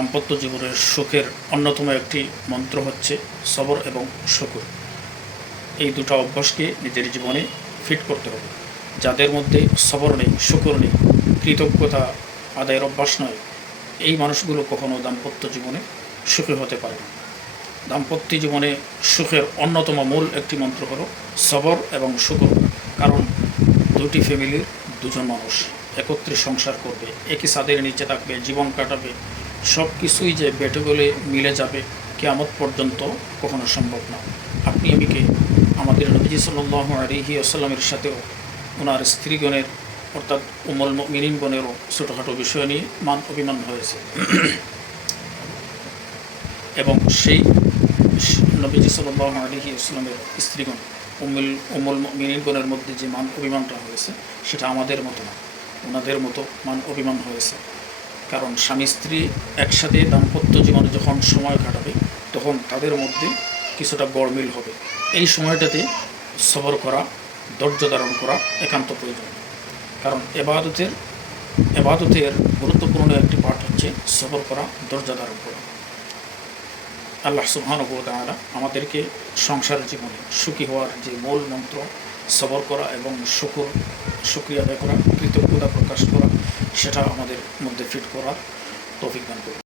দাম্পত্য জীবনের সুখের অন্যতম একটি মন্ত্র হচ্ছে সবর এবং শুকর। এই দুটো অভ্যাসকে নিজের জীবনে ফিট করতে হবে। যাদের মধ্যে সবর নেই, শুকর নেই, কৃতজ্ঞতা আদায়ের অভ্যাস নয়, এই মানুষগুলো কখনো দাম্পত্য জীবনে সুখী হতে পারে না। দাম্পত্য জীবনে সুখের অন্যতম মূল একটি মন্ত্র হলো সবর এবং শুকর। কারণ দুটি ফ্যামিলির দুজন মানুষ একত্রে সংসার করবে, একই ছাদের নিচে থাকবে, জীবন কাটাবে, সব কিছুই যে বেটে গলে মিলে যাবে কিয়ামত পর্যন্ত কখনো সম্ভব না। আপনি আমিকে আমাদের নবীজি সাল্লাল্লাহু আলাইহি ওয়াসাল্লামের সাথেও ওনার স্ত্রীগণের অর্থাৎ উম্মুল মুমিনিনগণেরও ছোটোখাটো বিষয় নিয়ে মান অভিমান হয়েছে এবং সেই নবীজি সাল্লাল্লাহু আলাইহি ওয়াসাল্লামের স্ত্রীগণ উম্মুল মুমিনিনগণের মধ্যে যে মান অভিমানটা হয়েছে সেটা আমাদের মতো না, ওনাদের মতো মান অভিমান হয়েছে। কারণ স্বামী স্ত্রী একসাথে দাম্পত্য জীবনে যখন সময় কাটাবে তখন তাদের মধ্যে কিছুটা গড়মিল হবে। এই সময়টাতে সবর করা, ধৈর্য ধারণ করা একান্ত প্রয়োজন। কারণ এবাদতের গুরুত্বপূর্ণ একটি পাঠ হচ্ছে সবর করা, ধৈর্য ধারণ করা। আল্লাহ সুবহানাহু ওয়া তাআলা আমাদেরকে সংসার জীবনে সুখী হওয়ার যে মূল মন্ত্র সবর করা এবং শুকরিয়া আদায় করা, কৃতজ্ঞতা প্রকাশ করা, সেটা আমাদের মধ্যে ফিট করার তৌফিক দান করুন।